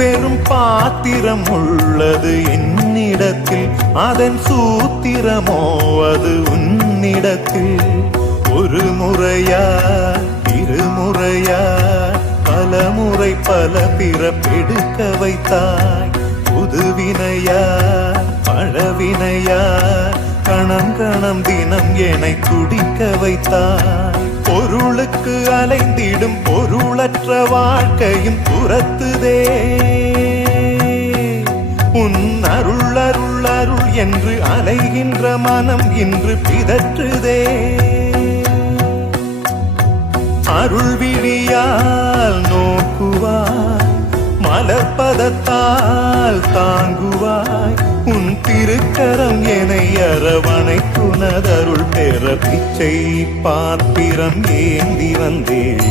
வெறும் பாத்திரம் உள்ளது என்னிடத்தில். அதன் சூத்திரமோ அது உன்னிடத்தில். ஒரு முறையா இருமுறையா பல முறை பல பிறப்பெடுக்க வைத்தாய். புதுவினையா பழவினையா கணம் கணம் தினம் என்னை துடிக்க வைத்தாய். பொருளுக்கு அலைந்திடும் பொருளற்ற வாழ்க்கையும் துரத்துதே. உன் அருள் அருள் அருள் என்று அலைகின்ற மனம் இன்று பிதற்றுதே. அருள் விழியால் நோக்குவாய் மலர்பதத்தால் தாங்குவாய் உன் திருக்கரம் என அரவணைக்குனதருள் பெற பிச்சை பாத்திரம் ஏந்தி வந்தேன்.